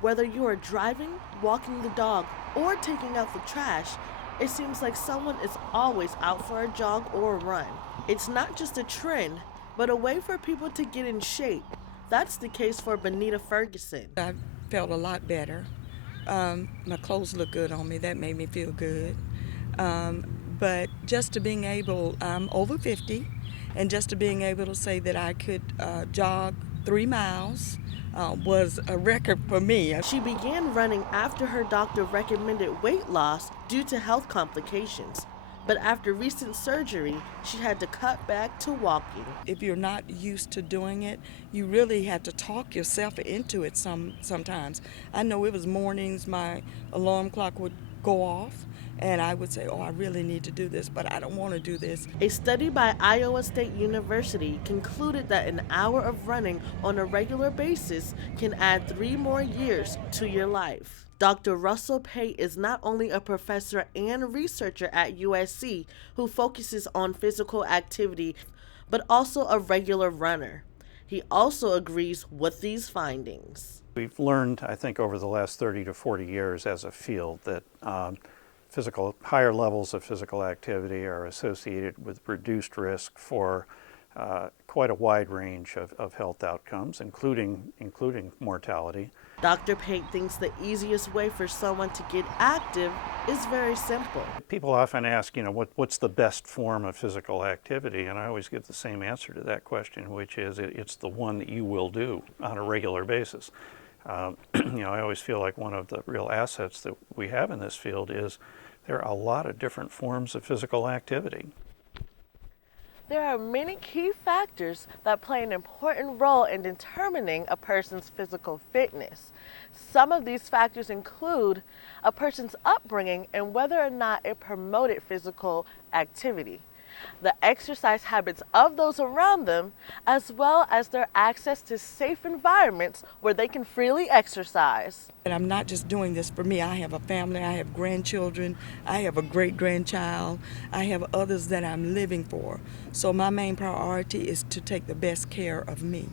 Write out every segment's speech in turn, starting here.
Whether you are driving, walking the dog, or taking out the trash, it seems like someone is always out for a jog or a run. It's not just a trend, but a way for people to get in shape. That's the case for Benita Ferguson. I felt a lot better. My clothes look good on me. That made me feel good. Um, but just to being able, I'm over 50, and just to being able to say that I could jog 3 miles was a record for me. She began running after her doctor recommended weight loss due to health complications. But after recent surgery, she had to cut back to walking. If you're not used to doing it, you really have to talk yourself into it sometimes. I know it was mornings, my alarm clock would go off, and I would say, oh, I really need to do this, but I don't want to do this. A study by Iowa State University concluded that an hour of running on a regular basis can add 3 more years to your life. Dr. Russell Pate is not only a professor and researcher at USC who focuses on physical activity, but also a regular runner. He also agrees with these findings. We've learned, I think, over the last 30 to 40 years as a field that higher levels of physical activity are associated with reduced risk for quite a wide range of health outcomes, including mortality. Dr. Pate thinks the easiest way for someone to get active is very simple. People often ask, what's the best form of physical activity? And I always give the same answer to that question, which is it's the one that you will do on a regular basis. I always feel like one of the real assets that we have in this field is there are a lot of different forms of physical activity. There are many key factors that play an important role in determining a person's physical fitness. Some of these factors include a person's upbringing and whether or not it promoted physical activity, the exercise habits of those around them, as well as their access to safe environments where they can freely exercise. And I'm not just doing this for me. I have a family, I have grandchildren, I have a great-grandchild, I have others that I'm living for. So my main priority is to take the best care of me.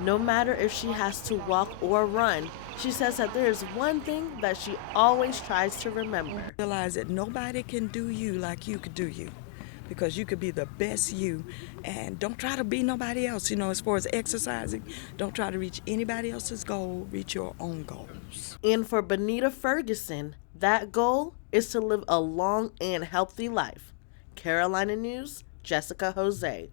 No matter if she has to walk or run, she says that there is one thing that she always tries to remember. Realize that nobody can do you like you could do you, because you could be the best you, and don't try to be nobody else. As far as exercising, don't try to reach anybody else's goal, reach your own goals. And for Benita Ferguson, that goal is to live a long and healthy life. Carolina News, Jessica Jose.